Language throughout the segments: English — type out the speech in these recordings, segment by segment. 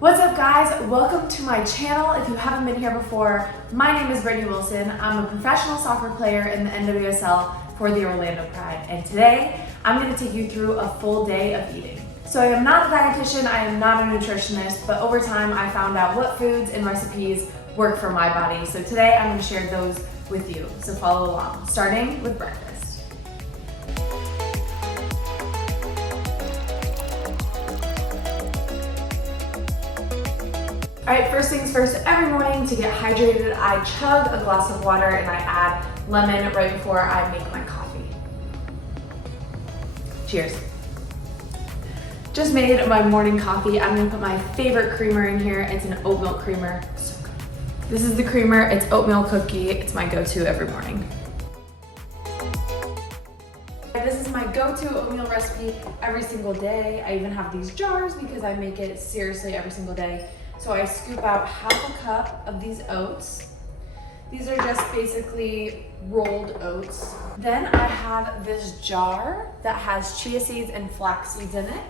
What's up guys? Welcome to my channel. If you haven't been here before, my name is Brittany Wilson. I'm a professional soccer player in the NWSL for the Orlando Pride, and today I'm going to take you through a full day of eating. So I am not a dietitian, I am not a nutritionist, but over time I found out what foods and recipes work for my body. So today I'm going to share those with you, so follow along, starting with breakfast. All right, first things first, every morning to get hydrated, I chug a glass of water and I add lemon right before I make my coffee. Cheers. Just made my morning coffee. I'm gonna put my favorite creamer in here. It's an oat milk creamer. So good. This is the creamer, it's oatmeal cookie. It's my go-to every morning. This is my go-to oatmeal recipe every single day. I even have these jars because I make it seriously every single day. So I scoop out half a cup of these oats. These are just basically rolled oats. Then I have this jar that has chia seeds and flax seeds in it.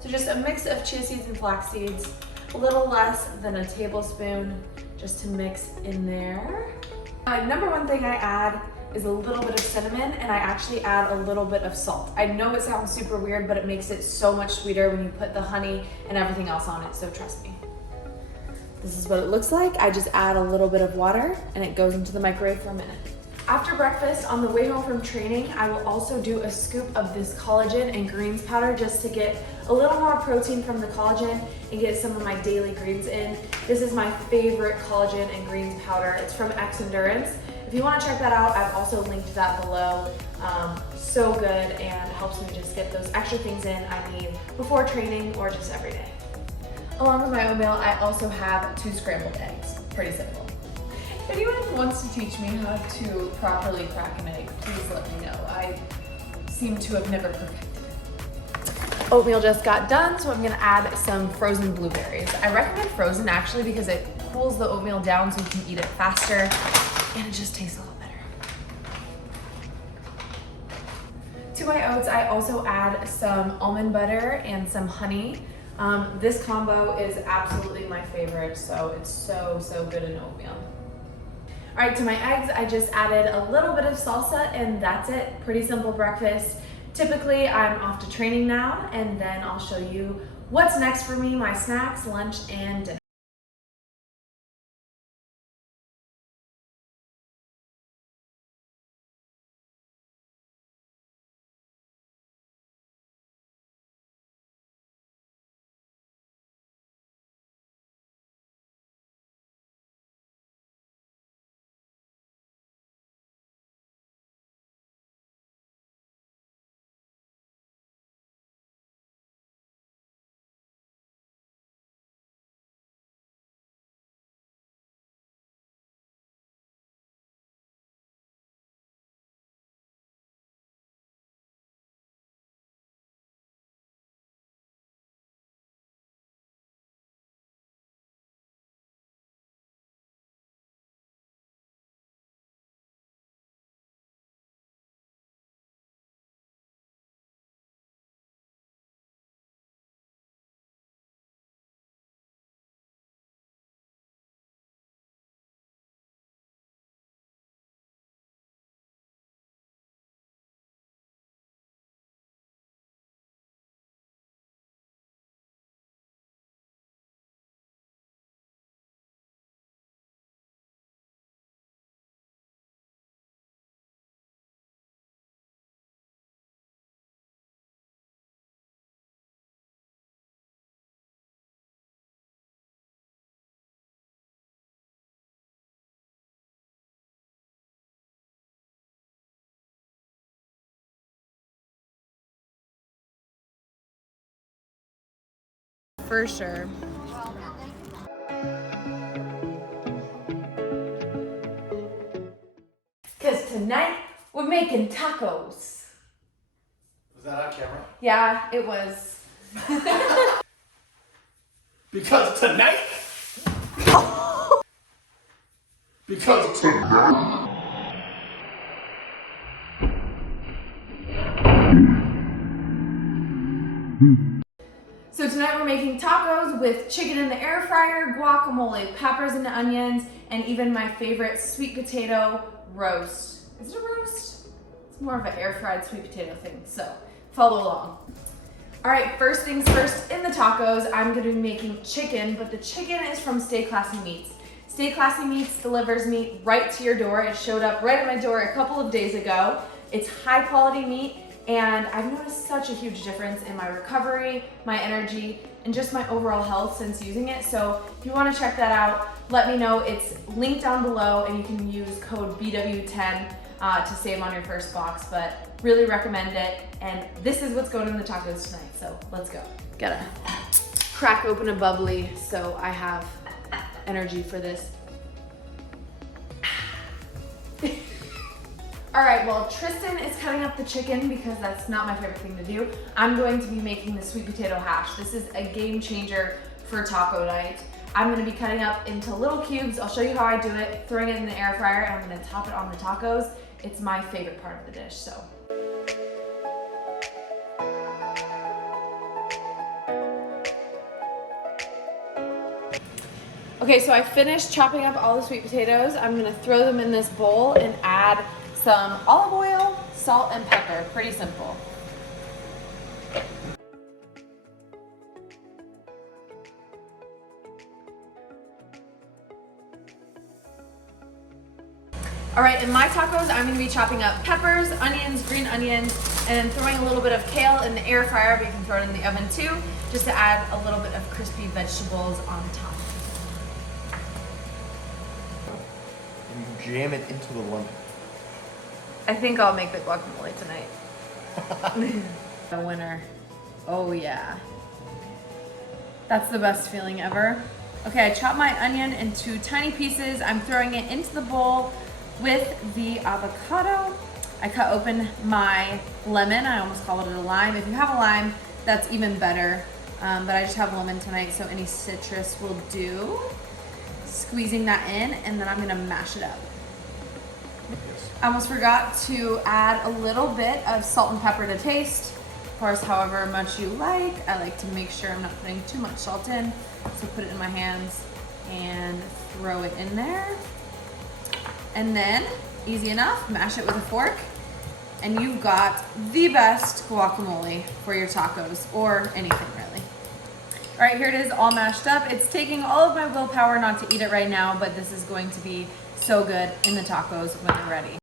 So just a mix of chia seeds and flax seeds, a little less than a tablespoon just to mix in there. Number one thing I add is a little bit of cinnamon, and I actually add a little bit of salt. I know it sounds super weird, but it makes it so much sweeter when you put the honey and everything else on it, so trust me. This is what it looks like. I just add a little bit of water and it goes into the microwave for a minute. After breakfast, on the way home from training, I will also do a scoop of this collagen and greens powder just to get a little more protein from the collagen and get some of my daily greens in. This is my favorite collagen and greens powder. It's from XENDURANCE. If you want to check that out, I've also linked that below. So good and helps me just get those extra things in I need before training or just every day. Along with my oatmeal, I also have 2 scrambled eggs. Pretty simple. If anyone wants to teach me how to properly crack an egg, please let me know. I seem to have never perfected it. Oatmeal just got done, so I'm gonna add some frozen blueberries. I recommend frozen actually because it cools the oatmeal down so you can eat it faster, and it just tastes a lot better. To my oats, I also add some almond butter and some honey. This combo is absolutely my favorite, so it's so good in oatmeal. All right, to my eggs, I just added a little bit of salsa and that's it. Pretty simple breakfast. Typically, I'm off to training now, and then I'll show you what's next for me, my snacks, lunch, and dinner. For sure. tonight we're making tacos. Was that on camera? Yeah, it was. Because tonight? Because tonight? So tonight we're making tacos with chicken in the air fryer, guacamole, peppers and onions, and even my favorite sweet potato roast. Is it a roast? It's more of an air fried sweet potato thing, so follow along. All right, first things first, in the tacos, I'm gonna be making chicken, but the chicken is from Stay Classy Meats. Stay Classy Meats delivers meat right to your door. It showed up right at my door a couple of days ago. It's high quality meat, and I've noticed such a huge difference in my recovery, my energy, and just my overall health since using it. So if you wanna check that out, let me know. It's linked down below, and you can use code BW10 to save on your first box, but really recommend it. And this is what's going in the tacos tonight, so let's go. Gotta crack open a bubbly so I have energy for this. All right, well, Tristan is cutting up the chicken because that's not my favorite thing to do. I'm going to be making the sweet potato hash. This is a game changer for taco night. I'm gonna be cutting up into little cubes. I'll show you how I do it, throwing it in the air fryer, and I'm gonna top it on the tacos. It's my favorite part of the dish, so. Okay, so I finished chopping up all the sweet potatoes. I'm gonna throw them in this bowl and add some olive oil, salt, and pepper. Pretty simple. All right, in my tacos, I'm gonna be chopping up peppers, onions, green onions, and then throwing a little bit of kale in the air fryer, but you can throw it in the oven too, just to add a little bit of crispy vegetables on top. You jam it into the lemon. I think I'll make the guacamole tonight. The winner. Oh yeah. That's the best feeling ever. Okay, I chopped my onion into tiny pieces. I'm throwing it into the bowl with the avocado. I cut open my lemon. I almost called it a lime. If you have a lime, that's even better. But I just have lemon tonight, so any citrus will do. Squeezing that in, and then I'm gonna mash it up. I almost forgot to add a little bit of salt and pepper to taste. Of course, however much you like. I like to make sure I'm not putting too much salt in. So put it in my hands and throw it in there. And then, easy enough, mash it with a fork. And you've got the best guacamole for your tacos, or anything really. All right, here it is all mashed up. It's taking all of my willpower not to eat it right now, but this is going to be so good in the tacos when they're ready.